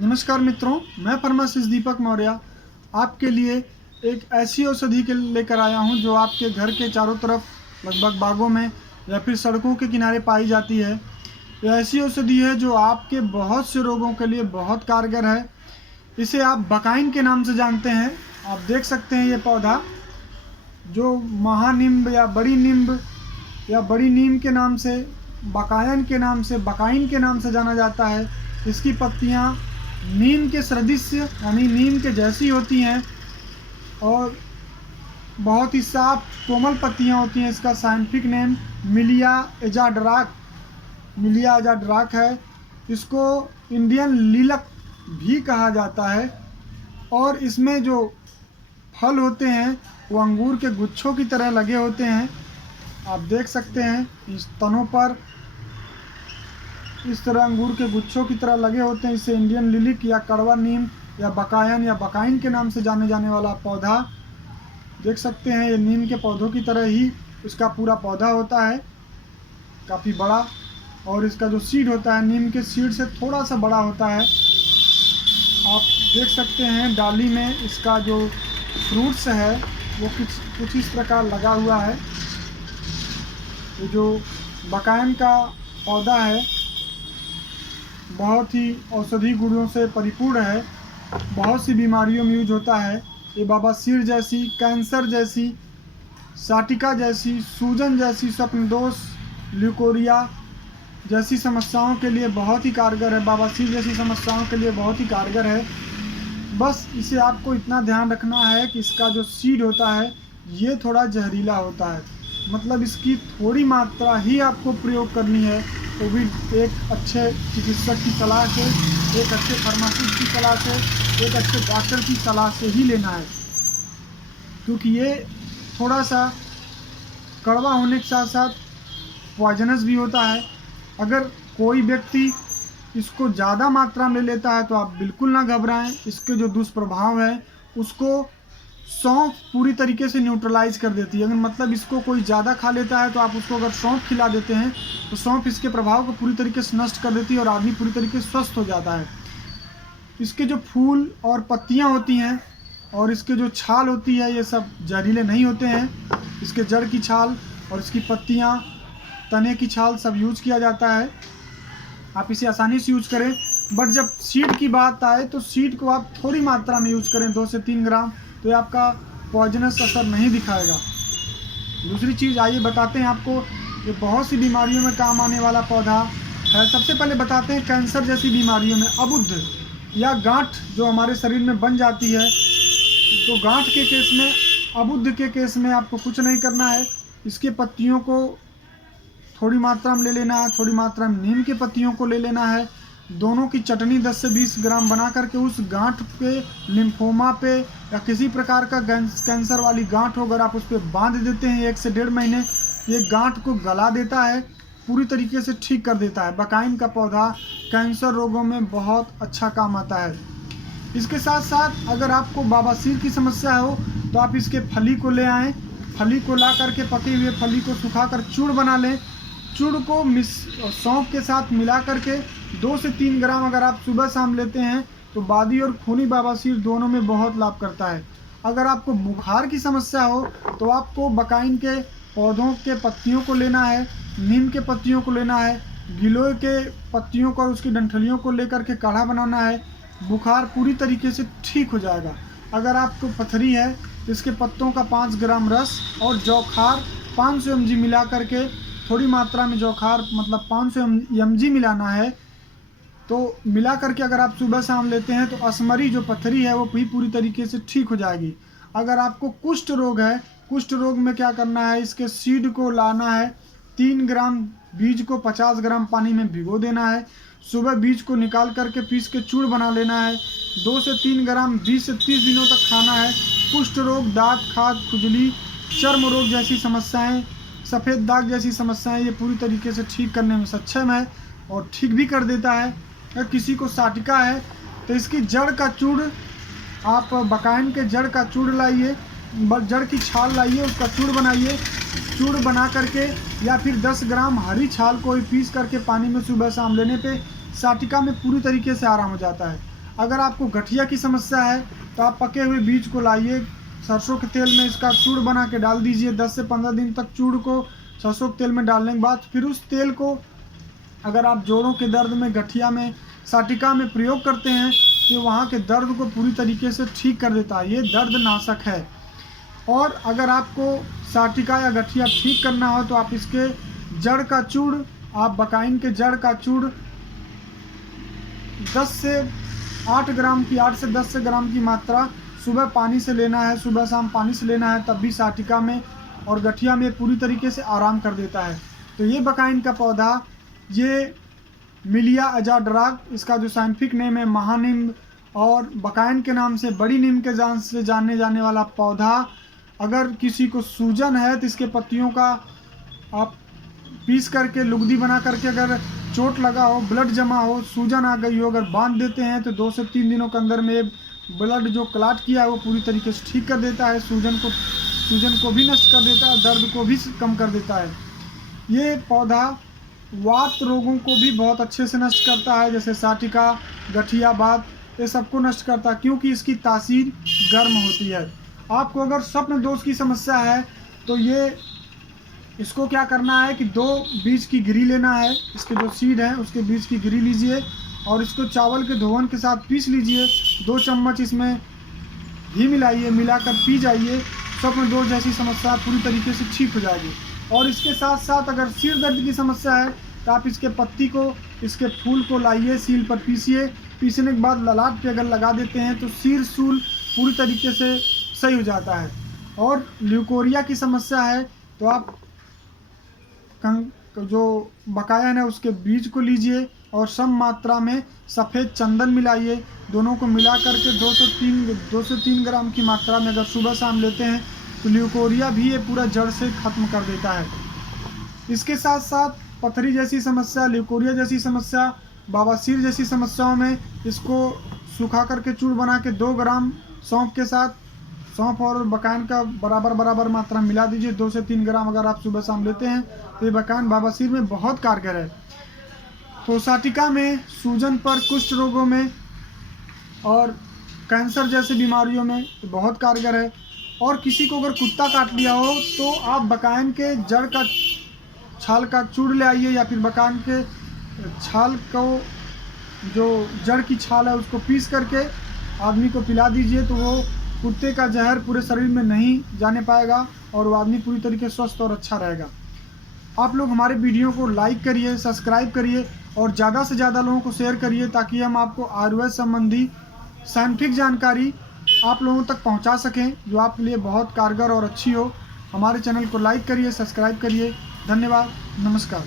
नमस्कार मित्रों, मैं फार्मासिस्ट दीपक मौर्य आपके लिए एक ऐसी औषधि के लेकर आया हूं जो आपके घर के चारों तरफ लगभग बागों में या फिर सड़कों के किनारे पाई जाती है। यह ऐसी औषधि है जो आपके बहुत से रोगों के लिए बहुत कारगर है। इसे आप बकाइन के नाम से जानते हैं। आप देख सकते हैं ये पौधा जो महानिम्ब या बड़ी नीम के नाम से, बकाइन के नाम से जाना जाता है। इसकी पत्तियां नीम के सदृश यानी नीम के जैसी होती हैं और बहुत ही साफ कोमल पत्तियां होती हैं। इसका साइंटिफिक नेम मिलिया एजाड्राक है। इसको इंडियन लिलक भी कहा जाता है और इसमें जो फल होते हैं वो अंगूर के गुच्छों की तरह लगे होते हैं। आप देख सकते हैं इस तनों पर इस तरह अंगूर के गुच्छों की तरह लगे होते हैं। इसे इंडियन लिलिक या कड़वा नीम या बकाइन के नाम से जाने जाने वाला पौधा देख सकते हैं। ये नीम के पौधों की तरह ही इसका पूरा पौधा होता है, काफ़ी बड़ा, और इसका जो सीड होता है नीम के सीड से थोड़ा सा बड़ा होता है। आप देख सकते हैं डाली में इसका जो फ्रूट्स है वो कुछ इस प्रकार लगा हुआ है। ये जो बकाइन का पौधा है बहुत ही औषधि गुणों से परिपूर्ण है, बहुत सी बीमारियों में यूज होता है। ये बवासीर जैसी, कैंसर जैसी, साटिका जैसी, सूजन जैसी, स्वप्नदोष, ल्यूकोरिया जैसी समस्याओं के लिए बहुत ही कारगर है। बवासीर जैसी समस्याओं के लिए बहुत ही कारगर है। बस इसे आपको इतना ध्यान रखना है कि इसका जो सीड होता है ये थोड़ा जहरीला होता है, मतलब इसकी थोड़ी मात्रा ही आपको प्रयोग करनी है, वो भी एक अच्छे चिकित्सक की सलाह से, एक अच्छे फार्मासिस्ट की सलाह से, एक अच्छे डॉक्टर की सलाह से ही लेना है, क्योंकि ये थोड़ा सा कड़वा होने के साथ साथ पॉइजनस भी होता है। अगर कोई व्यक्ति इसको ज़्यादा मात्रा में लेता है तो आप बिल्कुल ना घबराएं। इसके जो दुष्प्रभाव है उसको सौंफ पूरी तरीके से न्यूट्रलाइज कर देती है। अगर मतलब इसको कोई ज़्यादा खा लेता है तो आप उसको अगर सौंफ खिला देते हैं तो सौंफ इसके प्रभाव को पूरी तरीके से नष्ट कर देती है और आदमी पूरी तरीके से स्वस्थ हो जाता है। इसके जो फूल और पत्तियां होती हैं और इसके जो छाल होती है ये सब जहरीले नहीं होते हैं। इसके जड़ की छाल और इसकी पत्तियां, तने की छाल सब यूज किया जाता है। आप इसे आसानी से यूज करें, बट जब सीड की बात आए तो सीड को आप थोड़ी मात्रा में यूज करें, 2 से 3 ग्राम, तो ये आपका पॉइजनस असर नहीं दिखाएगा। दूसरी चीज़ आइए बताते हैं आपको, ये बहुत सी बीमारियों में काम आने वाला पौधा है। सबसे पहले बताते हैं कैंसर जैसी बीमारियों में अबुद्ध या गांठ जो हमारे शरीर में बन जाती है, तो गांठ के केस में, अबुद्ध के केस में आपको कुछ नहीं करना है। इसके पत्तियों को थोड़ी मात्रा में ले लेना है, थोड़ी मात्रा में नीम के पत्तियों को ले लेना है। दोनों की चटनी 10 से 20 ग्राम बना करके उस गांठ पे, लिम्फोमा पे या किसी प्रकार का कैंसर वाली गांठ हो, अगर आप उस पर बांध देते हैं 1 से 1.5 महीने, ये गांठ को गला देता है, पूरी तरीके से ठीक कर देता है। बकाइन का पौधा कैंसर रोगों में बहुत अच्छा काम आता है। इसके साथ साथ अगर आपको बवासीर की समस्या हो तो आप इसके फली को ले आएँ। फली को ला करके, पके हुए फली को सुखाकर चूर्ण बना लें। चूर्ण को सौंफ के साथ मिला करके 2 से 3 ग्राम अगर आप सुबह शाम लेते हैं तो बादी और खूनी बवासीर दोनों में बहुत लाभ करता है। अगर आपको बुखार की समस्या हो तो आपको बकाइन के पौधों के पत्तियों को लेना है, नीम के पत्तियों को लेना है, गिलोय के पत्तियों को और उसकी डंठलियों को लेकर के काढ़ा बनाना है। बुखार पूरी तरीके से ठीक हो जाएगा। अगर आपको पथरी है तो इसके पत्तों का 5 ग्राम रस और जौखार 500 mg मिला करके, थोड़ी मात्रा में जौखार मतलब 500 mg मिलाना है, तो मिला करके अगर आप सुबह शाम लेते हैं तो असमरी जो पथरी है वो भी पूरी तरीके से ठीक हो जाएगी। अगर आपको कुष्ठ रोग है, कुष्ठ रोग में क्या करना है, इसके सीड को लाना है, 3 ग्राम बीज को 50 ग्राम पानी में भिगो देना है। सुबह बीज को निकाल करके पीस के चूर्ण बना लेना है। 2 से 3 ग्राम 20 से 30 दिनों तक खाना है। कुष्ठ रोग, दांत खाज, खुजली, चर्म रोग जैसी समस्याएं, सफ़ेद दाग जैसी समस्याएं ये पूरी तरीके से ठीक करने में सक्षम है और ठीक भी कर देता है। अगर किसी को साटिका है तो इसकी जड़ का चूर्ण, आप बकाइन के जड़ का चूर्ण लाइए, जड़ की छाल लाइए, उसका चूर्ण बनाइए। चूर्ण बना करके या फिर 10 ग्राम हरी छाल को पीस करके पानी में सुबह शाम लेने पे साटिका में पूरी तरीके से आराम हो जाता है। अगर आपको गठिया की समस्या है तो आप पके हुए बीज को लाइए, सरसों के तेल में इसका चूड़ बना के डाल दीजिए। 10 से 15 दिन तक चूड़ को सरसों के तेल में डालने के बाद फिर उस तेल को अगर आप जोड़ों के दर्द में, गठिया में, साटिका में प्रयोग करते हैं तो वहाँ के दर्द को पूरी तरीके से ठीक कर देता है। ये दर्द नाशक है। और अगर आपको साटिका या गठिया ठीक करना हो तो आप इसके जड़ का चूड़, आप बकाइन के जड़ का चूड़ 10 से 8 ग्राम की, 8 से 10 ग्राम की मात्रा सुबह पानी से लेना है, सुबह शाम पानी से लेना है, तब भी साटिका में और गठिया में पूरी तरीके से आराम कर देता है। तो ये बकाइन का पौधा, ये मिलिया अजाड्राग, इसका जो साइंटिफिक नेम है महानीम, और बकाइन के नाम से बड़ी नीम के जान से जानने जाने वाला पौधा, अगर किसी को सूजन है तो इसके पत्तियों का आप पीस करके लुगदी बना करके, अगर चोट लगा हो, ब्लड जमा हो, सूजन आ गई हो, अगर बांध देते हैं तो 2 से 3 दिनों के अंदर में ब्लड जो क्लॉट किया है वो पूरी तरीके से ठीक कर देता है। सूजन को भी नष्ट कर देता है, दर्द को भी कम कर देता है। ये पौधा वात रोगों को भी बहुत अच्छे से नष्ट करता है, जैसे साटिका, गठिया, वात, ये सबको नष्ट करता है क्योंकि इसकी तासीर गर्म होती है। आपको अगर स्वप्न दोष की समस्या है तो इसको क्या करना है कि 2 बीज की गिरी लेना है, इसके जो सीड है उसके बीज की गिरी लीजिए और इसको चावल के धोवन के साथ पीस लीजिए। 2 चम्मच इसमें घी मिलाइए, मिलाकर पी जाइए। स्वप्न दोष जैसी समस्या पूरी तरीके से ठीक हो जाएगी। और इसके साथ साथ अगर सिर दर्द की समस्या है तो आप इसके पत्ती को, इसके फूल को लाइए, सील पर पीसिए। पीसने के बाद ललाट पे अगर लगा देते हैं तो सिर सूल पूरी तरीके से सही हो जाता है। और ल्यूकोरिया की समस्या है तो आप जो बकाया है उसके बीज को लीजिए और सम मात्रा में सफ़ेद चंदन मिलाइए। दोनों को मिला करके 2 से 3 ग्राम की मात्रा में अगर सुबह शाम लेते हैं तो ल्यूकोरिया भी ये पूरा जड़ से ख़त्म कर देता है। इसके साथ साथ पथरी जैसी समस्या, ल्यूकोरिया जैसी समस्या, बवासीर जैसी समस्याओं में इसको सुखा करके चूड़ बना के 2 ग्राम सौंफ के साथ, सौंफ और बकाइन का बराबर मात्रा मिला दीजिए। 2 से 3 ग्राम अगर आप सुबह शाम लेते हैं तो ये बकाइन बवासीर में बहुत कारगर है। तो साटिका में, सूजन पर, कुष्ठ रोगों में और कैंसर जैसी बीमारियों में बहुत कारगर है। और किसी को अगर कुत्ता काट लिया हो तो आप बकाइन के जड़ का छाल का चूड़ ले आइए या फिर बकाइन के छाल को, जो जड़ की छाल है उसको पीस करके आदमी को पिला दीजिए तो वो कुत्ते का जहर पूरे शरीर में नहीं जाने पाएगा और वो आदमी पूरी तरीके से स्वस्थ और अच्छा रहेगा। आप लोग हमारे वीडियो को लाइक करिए, सब्सक्राइब करिए और ज़्यादा से ज़्यादा लोगों को शेयर करिए ताकि हम आपको आयुर्वेद संबंधी साइंटिफिक जानकारी आप लोगों तक पहुंचा सकें जो आपके लिए बहुत कारगर और अच्छी हो। हमारे चैनल को लाइक करिए, सब्सक्राइब करिए। धन्यवाद, नमस्कार।